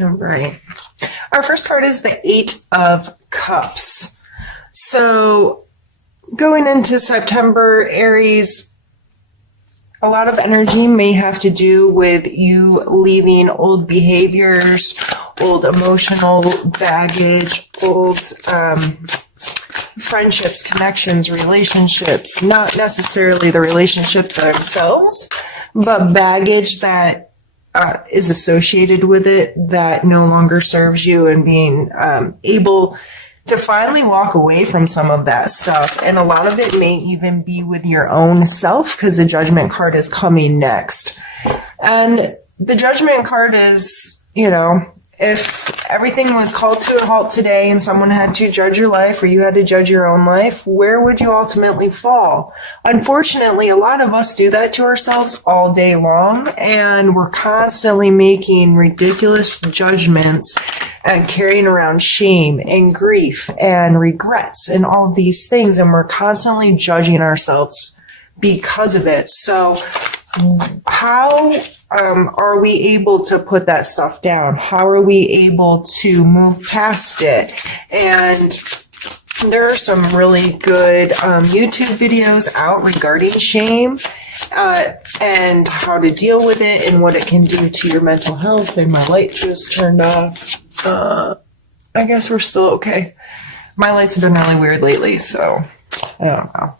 All right. Our first card is the Eight of Cups. So going into September, Aries, a lot of energy may have to do with you leaving old behaviors, old emotional baggage, old friendships, connections, relationships, not necessarily the relationship themselves, but baggage that is associated with it that no longer serves you, and being able to finally walk away from some of that stuff. And a lot of it may even be with your own self, because the Judgment card is coming next. And the Judgment card is, you know, if everything was called to a halt today and someone had to judge your life, or you had to judge your own life, where would you ultimately fall? Unfortunately, a lot of us do that to ourselves all day long, and we're constantly making ridiculous judgments and carrying around shame and grief and regrets and all of these things, and we're constantly judging ourselves because of it. So how are we able to put that stuff down? How are we able to move past it? And there are some really good YouTube videos out regarding shame and how to deal with it and what it can do to your mental health. And my light just turned off. I guess we're still okay. My lights have been really weird lately, so I don't know.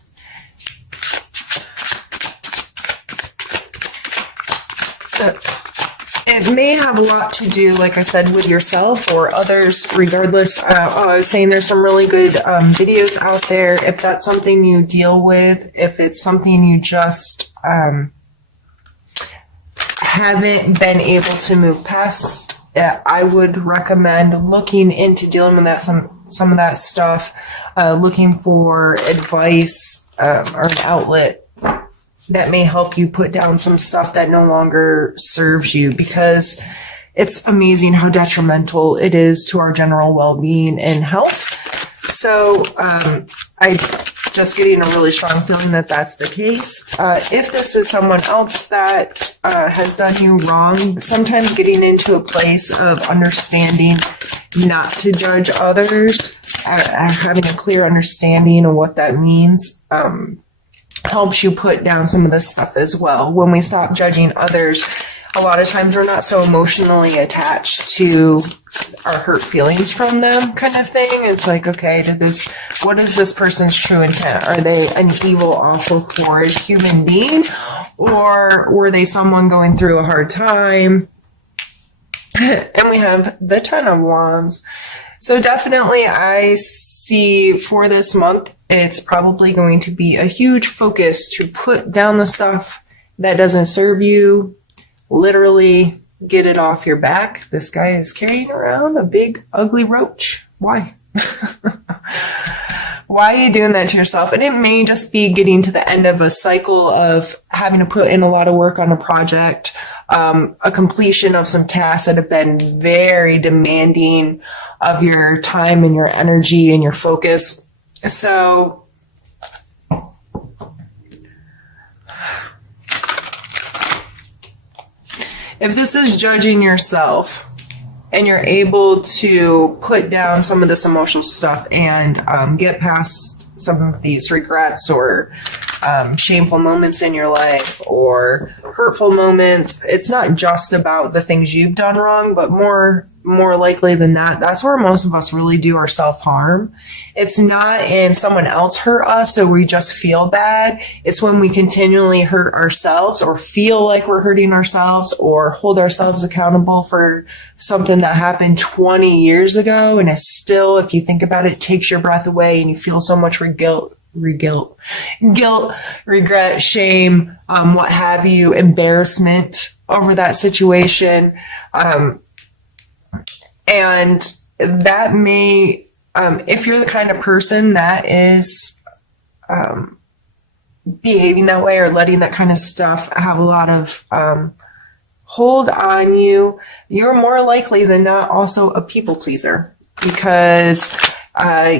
It may have a lot to do, like I said, with yourself or others. Regardless, I was saying there's some really good videos out there. If that's something you deal with, if it's something you just haven't been able to move past, I would recommend looking into dealing with that, some of that stuff, looking for advice or an outlet that may help you put down some stuff that no longer serves you, because it's amazing how detrimental it is to our general well-being and health. So I just getting a really strong feeling that that's the case. If this is someone else that has done you wrong, sometimes getting into a place of understanding not to judge others, having a clear understanding of what that means, helps you put down some of this stuff as well. When we stop judging others, a lot of times we're not so emotionally attached to our hurt feelings from them, kind of thing. It's like, okay, what is this person's true intent? Are they an evil, awful, horrid human being? Or were they someone going through a hard time? And we have the Ten of Wands. So definitely I see for this month, it's probably going to be a huge focus to put down the stuff that doesn't serve you. Literally get it off your back. This guy is carrying around a big, ugly roach. Why? Why are you doing that to yourself? And it may just be getting to the end of a cycle of having to put in a lot of work on a project, a completion of some tasks that have been very demanding of your time and your energy and your focus. So if this is judging yourself and you're able to put down some of this emotional stuff and get past some of these regrets or shameful moments in your life or hurtful moments, it's not just about the things you've done wrong, but more likely than that, that's where most of us really do our self-harm. It's not in someone else hurt us so we just feel bad. It's when we continually hurt ourselves or feel like we're hurting ourselves or hold ourselves accountable for something that happened 20 years ago, and it's still, if you think about it, takes your breath away and you feel so much guilt, regret, shame, what have you, embarrassment over that situation. And that may, if you're the kind of person that is behaving that way or letting that kind of stuff have a lot of hold on you, you're more likely than not also a people pleaser, because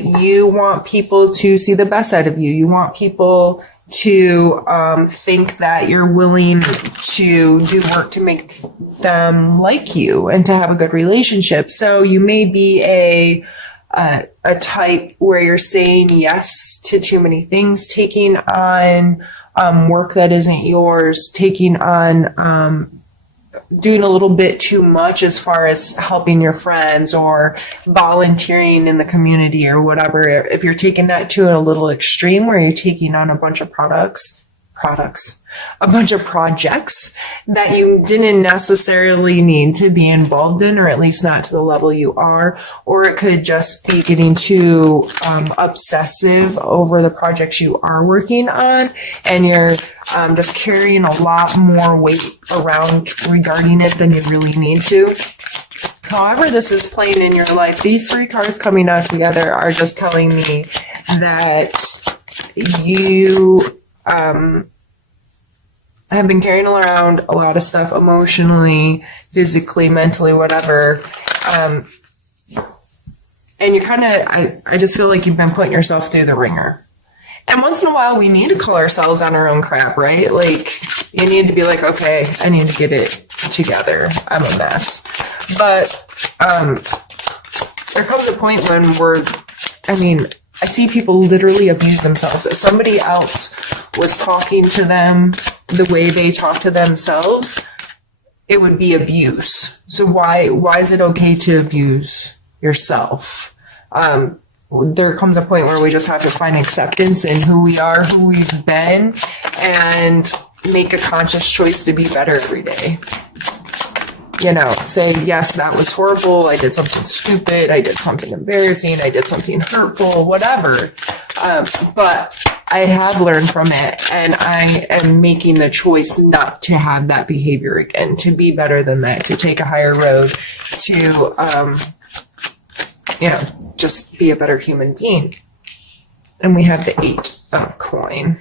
you want people to see the best out of you. You want people to think that you're willing to do work to make them like you and to have a good relationship. So you may be a type where you're saying yes to too many things, taking on work that isn't yours, taking on doing a little bit too much as far as helping your friends or volunteering in the community or whatever. If you're taking that to a little extreme where you're taking on a bunch of a bunch of projects that you didn't necessarily need to be involved in, or at least not to the level you are, or it could just be getting too obsessive over the projects you are working on, and you're just carrying a lot more weight around regarding it than you really need to. However this is playing in your life, these three cards coming out together are just telling me that you have been carrying around a lot of stuff emotionally, physically, mentally, whatever. And you're kind of, I just feel like you've been putting yourself through the ringer. And once in a while, we need to call ourselves on our own crap, right? Like, you need to be like, okay, I need to get it together. I'm a mess. But there comes a point when I see people literally abuse themselves. If somebody else was talking to them the way they talk to themselves, it would be abuse. So why is it okay to abuse yourself? There comes a point where we just have to find acceptance in who we are, who we've been, and make a conscious choice to be better every day. Say, yes, that was horrible. I did something stupid. I did something embarrassing. I did something hurtful, whatever. But I have learned from it, and I am making the choice not to have that behavior again, to be better than that, to take a higher road, to, just be a better human being. And we have the 8 of coin.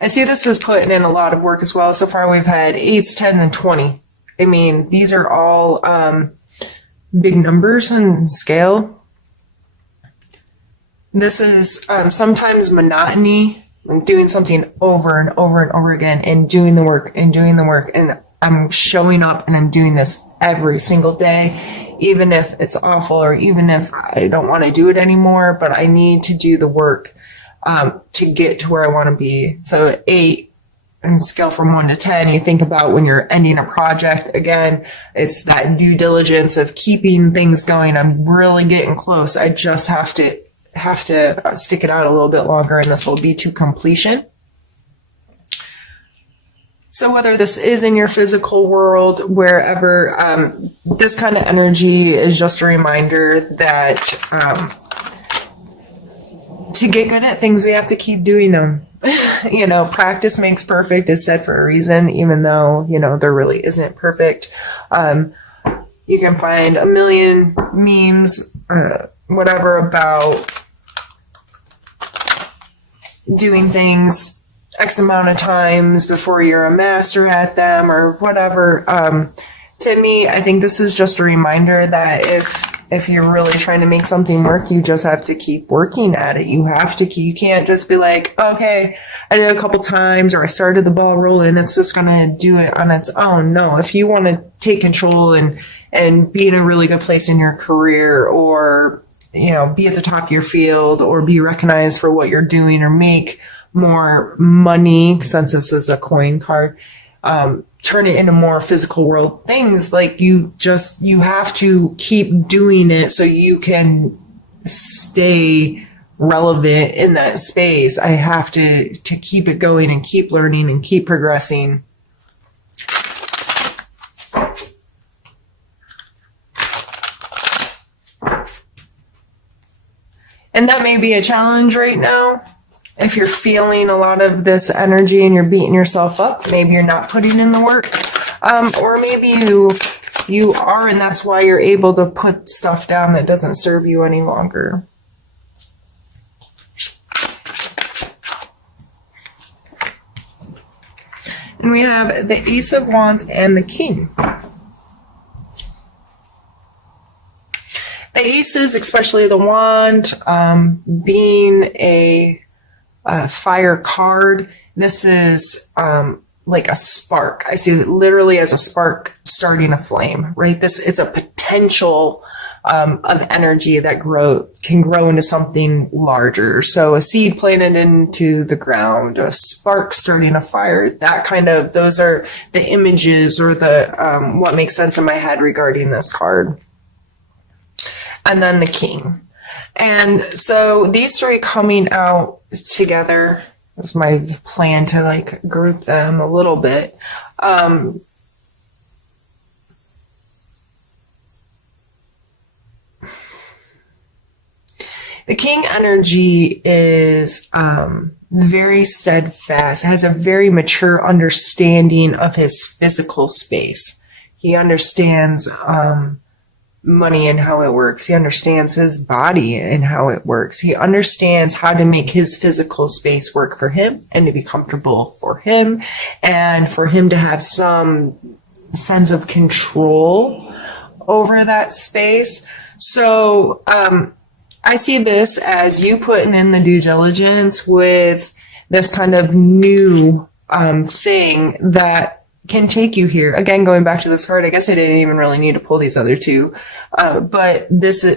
I see this as putting in a lot of work as well. So far we've had 8s, 10s, and 20. These are all big numbers on scale. This is sometimes monotony, like doing something over and over and over again, and doing the work and doing the work. And I'm showing up and I'm doing this every single day, even if it's awful or even if I don't want to do it anymore, but I need to do the work to get to where I want to be. So 8, and scale from 1 to 10, you think about when you're ending a project, again, it's that due diligence of keeping things going. I'm really getting close. I just have to stick it out a little bit longer, and this will be to completion. So whether this is in your physical world, wherever, this kind of energy is just a reminder that to get good at things, we have to keep doing them. Practice makes perfect is said for a reason, even though, there really isn't perfect. You can find a million memes, whatever, about doing things X amount of times before you're a master at them or whatever. To me, I think this is just a reminder that if you're really trying to make something work, you just have to keep working at it. You can't just be like, okay, I did it a couple times, or I started the ball rolling, it's just going to do it on its own. No, if you want to take control and be in a really good place in your career, or, be at the top of your field, or be recognized for what you're doing, or make more money, since this is a coin card, turn it into more physical world things, like you have to keep doing it so you can stay relevant in that space. I have to keep it going and keep learning and keep progressing. And that may be a challenge right now. If you're feeling a lot of this energy and you're beating yourself up, maybe you're not putting in the work. Or maybe you are, and that's why you're able to put stuff down that doesn't serve you any longer. And we have the Ace of Wands and the King. aces, especially the wand, being a fire card, this is like a spark. I see it literally as a spark starting a flame, right? It's a potential of energy that can grow into something larger. So a seed planted into the ground, a spark starting a fire, those are the images or the what makes sense in my head regarding this card. And then the king. And so these three coming out together was my plan to like group them a little bit. The king energy is very steadfast, has a very mature understanding of his physical space. He understands money and how it works. He understands his body and how it works. He understands how to make his physical space work for him and to be comfortable for him and for him to have some sense of control over that space. So, I see this as you putting in the due diligence with this kind of new thing that can take you here. Again, going back to this card, I guess I didn't even really need to pull these other two. But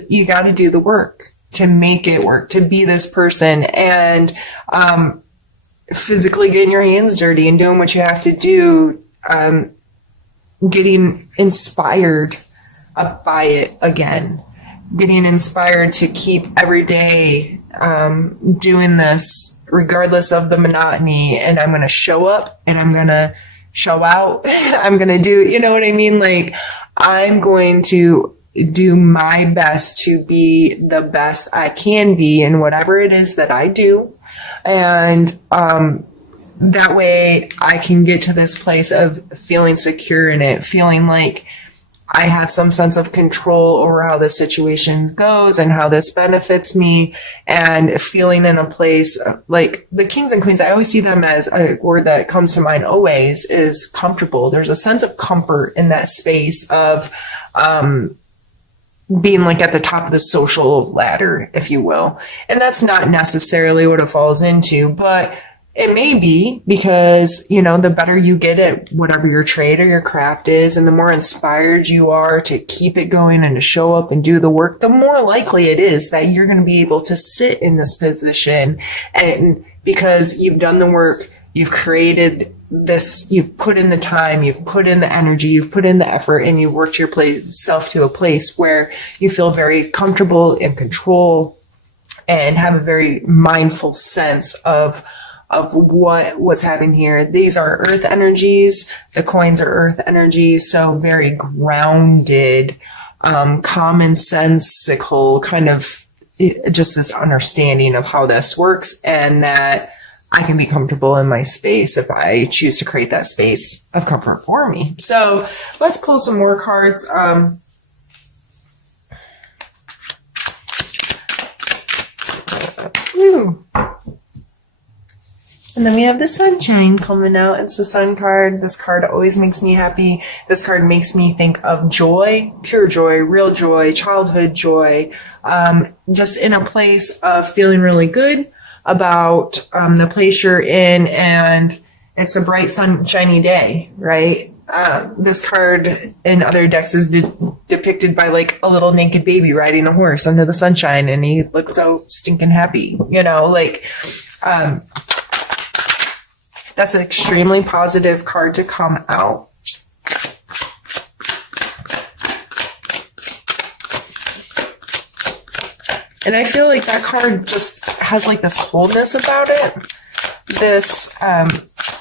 you got to do the work to make it work, to be this person and physically getting your hands dirty and doing what you have to do, getting inspired by it again. Getting inspired to keep every day doing this regardless of the monotony, and I'm going to show up and I'm going to show out. I'm going to do, you know what I mean? Like, I'm going to do my best to be the best I can be in whatever it is that I do. And that way I can get to this place of feeling secure in it, feeling like I have some sense of control over how this situation goes and how this benefits me, and feeling in a place like the kings and queens. I always see them as a word that comes to mind always is comfortable. There's a sense of comfort in that space of being like at the top of the social ladder, if you will. And that's not necessarily what it falls into, but it may be, because, you know, the better you get at whatever your trade or your craft is, and the more inspired you are to keep it going and to show up and do the work, the more likely it is that you're going to be able to sit in this position. And because you've done the work, you've created this, you've put in the time, you've put in the energy, you've put in the effort, and you've worked yourself to a place where you feel very comfortable in control and have a very mindful sense of what's happening here. These are earth energies. The coins are earth energies. So very grounded, commonsensical, kind of just this understanding of how this works, and that I can be comfortable in my space if I choose to create that space of comfort for me. So let's pull some more cards. And then we have the sunshine coming out. It's the sun card. This card always makes me happy. This card makes me think of joy, pure joy, real joy, childhood joy, just in a place of feeling really good about the place you're in, and it's a bright, sunshiny day, right? This card in other decks is depicted by like a little naked baby riding a horse under the sunshine, and he looks so stinking happy, you know, like, that's an extremely positive card to come out. And I feel like that card just has like this wholeness about it. This, and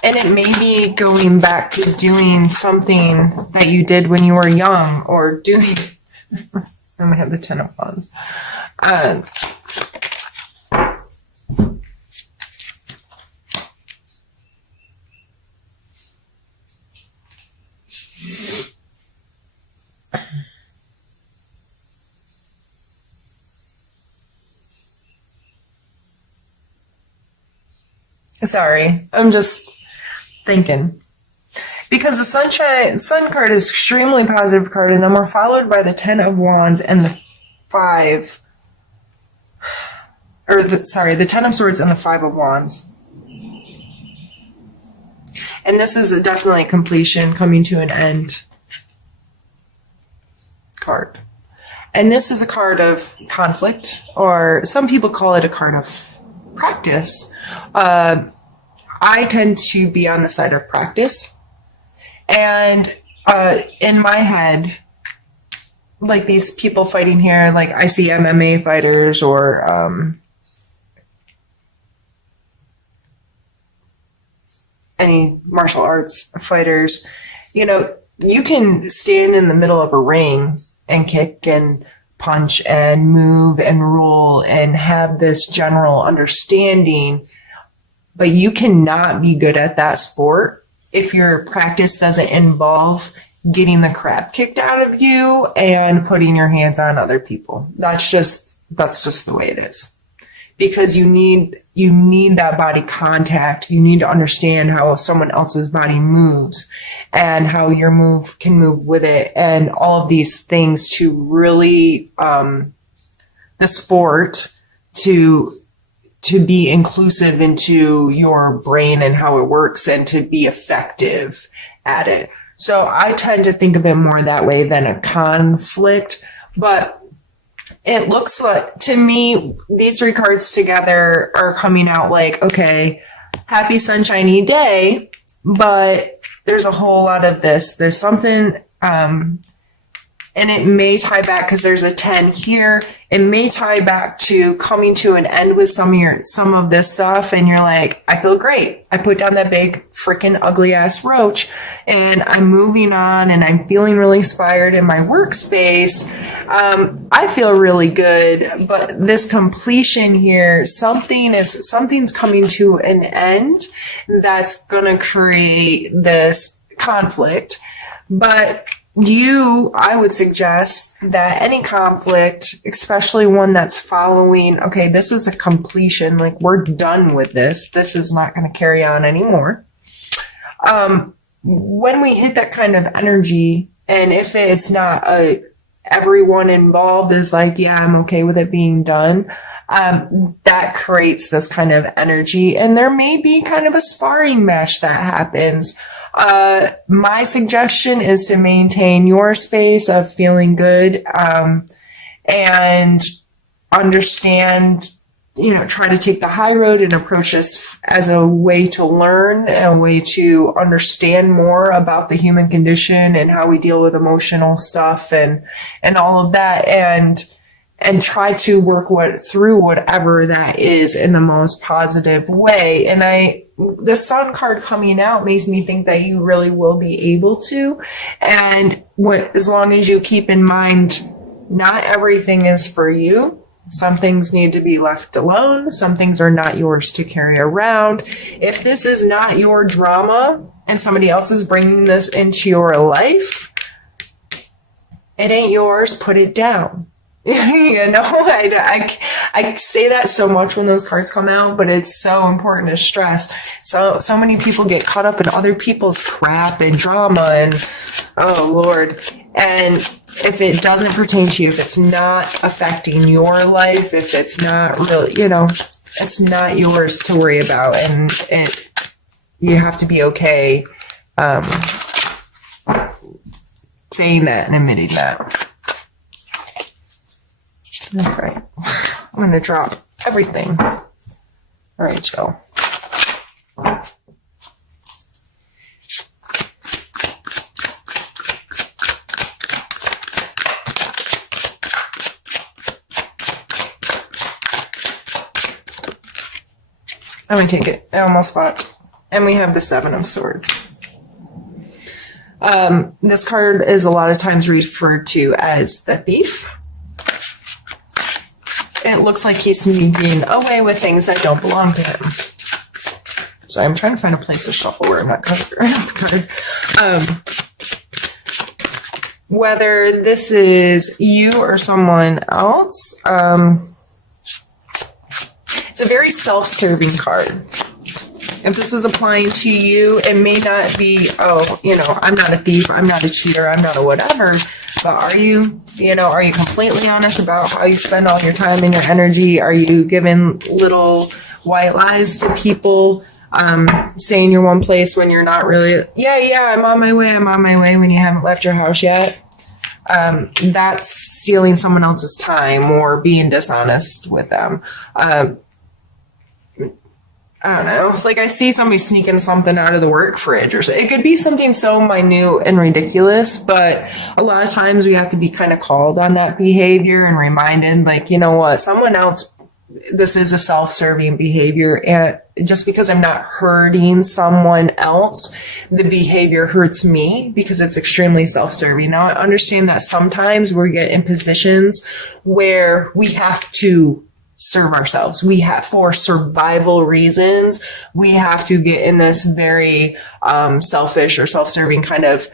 it may be going back to doing something that you did when you were young, or doing, I'm gonna have the 10 of Wands. Sorry, I'm just thinking. Because the sun card is extremely positive card, and then we're followed by the 10 of Wands and the five, or the Ten of Swords and the Five of Wands. And this is definitely a completion, coming to an end card. And this is a card of conflict, or some people call it a card of practice. I tend to be on the side of practice. And in my head, like these people fighting here, like I see MMA fighters or any martial arts fighters, you know, you can stand in the middle of a ring and kick and punch and move and roll and have this general understanding, but you cannot be good at that sport if your practice doesn't involve getting the crap kicked out of you and putting your hands on other people. That's just the way it is. Because you need that body contact. You need to understand how someone else's body moves and how your move can move with it, and all of these things to really the sport to be inclusive into your brain and how it works, and to be effective at it. So I tend to think of it more that way than a conflict, but it looks like, to me, these three cards together are coming out like, okay, happy sunshiny day, but there's a whole lot of this. There's something, and it may tie back, because there's a 10 here. It may tie back to coming to an end with some of this stuff, and you're like, I feel great. I put down that big freaking ugly ass roach, and I'm moving on, and I'm feeling really inspired in my workspace. I feel really good, but this completion here, something's coming to an end that's gonna create this conflict. But I would suggest that any conflict, especially one that's following, okay, this is a completion, like we're done with this. This is not going to carry on anymore. When we hit that kind of energy, and if it's not everyone involved is like, yeah, I'm okay with it being done, that creates this kind of energy. And there may be kind of a sparring match that happens. My suggestion is to maintain your space of feeling good, and understand, try to take the high road and approach this as a way to learn, a way to understand more about the human condition and how we deal with emotional stuff and all of that, and try to work through whatever that is in the most positive way. And the Sun card coming out makes me think that you really will be able to. And as long as you keep in mind, not everything is for you. Some things need to be left alone. Some things are not yours to carry around. If this is not your drama and somebody else is bringing this into your life, it ain't yours. Put it down. I say that so much when those cards come out, but it's so important to stress. So many people get caught up in other people's crap and drama, and oh Lord. And if it doesn't pertain to you, if it's not affecting your life, if it's not really, it's not yours to worry about, and you have to be okay saying that and admitting that. Okay, I'm going to drop everything. All right, Joe. I'm going to take it. I almost forgot. And we have the Seven of Swords. This card is a lot of times referred to as the Thief. It looks like he's sneaking away with things that don't belong to him. So I'm trying to find a place to shuffle where I'm not covering the card. Whether this is you or someone else, it's a very self-serving card. If this is applying to you, it may not be, I'm not a thief, I'm not a cheater, I'm not a whatever. But are you completely honest about how you spend all your time and your energy? Are you giving little white lies to people, saying you're one place when you're not really? Yeah, I'm on my way when you haven't left your house yet. That's stealing someone else's time or being dishonest with them. I don't know. It's like I see somebody sneaking something out of the work fridge, or it could be something so minute and ridiculous, but a lot of times we have to be kind of called on that behavior and reminded, like, you know what, someone else, this is a self-serving behavior, and just because I'm not hurting someone else, the behavior hurts me because it's extremely self-serving. Now, I understand that sometimes we get in positions where we have to serve ourselves. We have, for survival reasons, we have to get in this very selfish or self-serving kind of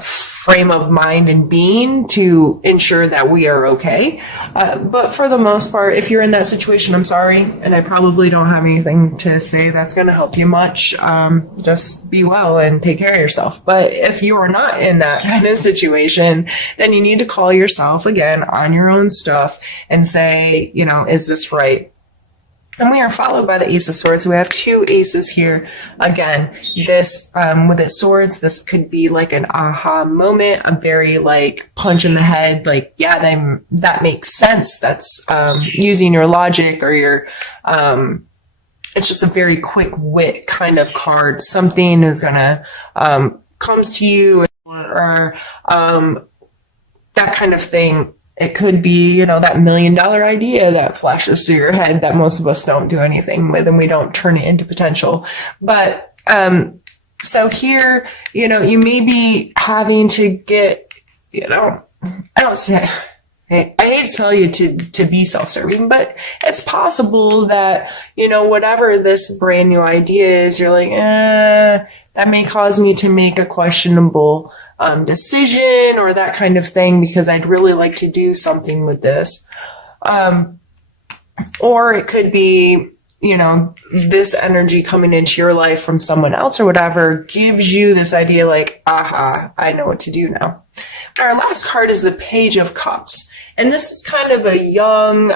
frame of mind and being to ensure that we are okay. But for the most part, if you're in that situation, I'm sorry, and I probably don't have anything to say that's going to help you much. Just be well and take care of yourself. But if you are not in that kind of situation, then you need to call yourself again on your own stuff and say, is this right? And we are followed by the Ace of Swords. So we have two aces here. Again, this, with its swords, this could be like an aha moment, a very like punch in the head. Like, yeah, that makes sense. That's, using your logic or your, it's just a very quick wit kind of card. Something is gonna, comes to you or, that kind of thing. It could be, that $1 million idea that flashes through your head that most of us don't do anything with, and we don't turn it into potential. But, so here, you may be having to get, I don't say, I hate to tell you to be self-serving, but it's possible that, whatever this brand new idea is, you're like, that may cause me to make a questionable decision or that kind of thing, because I'd really like to do something with this. Or it could be, this energy coming into your life from someone else or whatever gives you this idea like, aha, I know what to do now. Our last card is the Page of Cups. And this is kind of a young,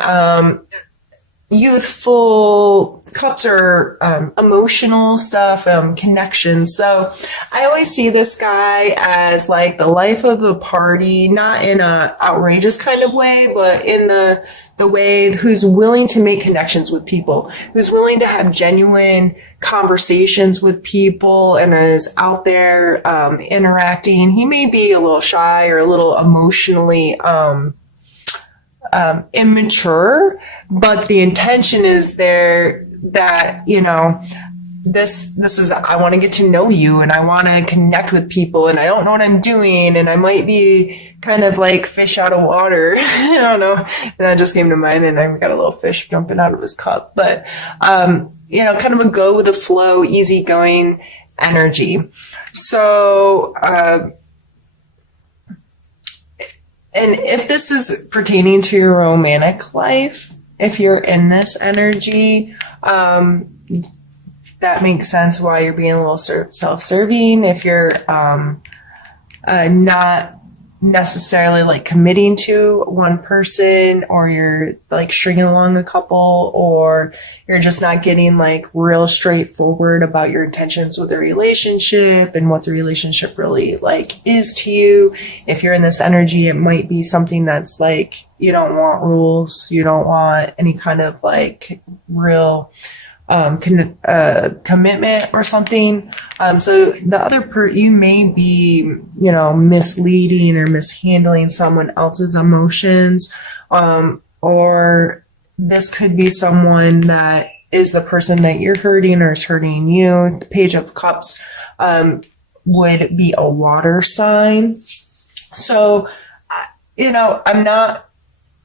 youthful, cups are emotional stuff, connections. So I always see this guy as like the life of the party, not in a outrageous kind of way, but in the way who's willing to make connections with people, who's willing to have genuine conversations with people and is out there interacting. He may be a little shy or a little emotionally immature, but the intention is there that, this is, I want to get to know you and I want to connect with people and I don't know what I'm doing and I might be kind of like fish out of water. I don't know. That just came to mind and I got a little fish jumping out of his cup, but, kind of a go with the flow, easygoing energy. So, and if this is pertaining to your romantic life, if you're in this energy, that makes sense why you're being a little self-serving. If you're not necessarily like committing to one person, or you're like stringing along a couple, or you're just not getting like real straightforward about your intentions with the relationship and what the relationship really like is to you. If you're in this energy, it might be something that's like, you don't want rules. You don't want any kind of like real commitment or something. So the other you may be, misleading or mishandling someone else's emotions. Or this could be someone that is the person that you're hurting or is hurting you. The Page of Cups, would be a water sign. So,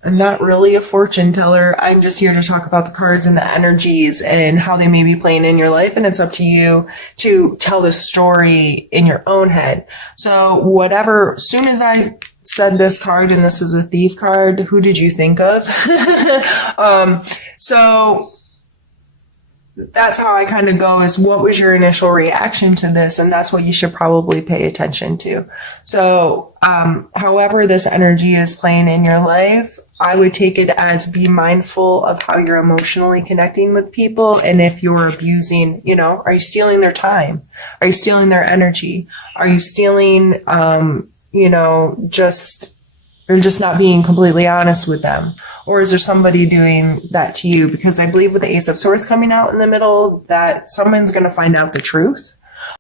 I'm not really a fortune teller. I'm just here to talk about the cards and the energies and how they may be playing in your life. And it's up to you to tell the story in your own head. So as soon as I said this card, and this is a Thief card, who did you think of? So that's how I kind of go, is what was your initial reaction to this? And that's what you should probably pay attention to. So, however this energy is playing in your life, I would take it as be mindful of how you're emotionally connecting with people. And if you're abusing, are you stealing their time? Are you stealing their energy? Are you stealing, just not being completely honest with them? Or is there somebody doing that to you? Because I believe with the Ace of Swords coming out in the middle, that someone's going to find out the truth.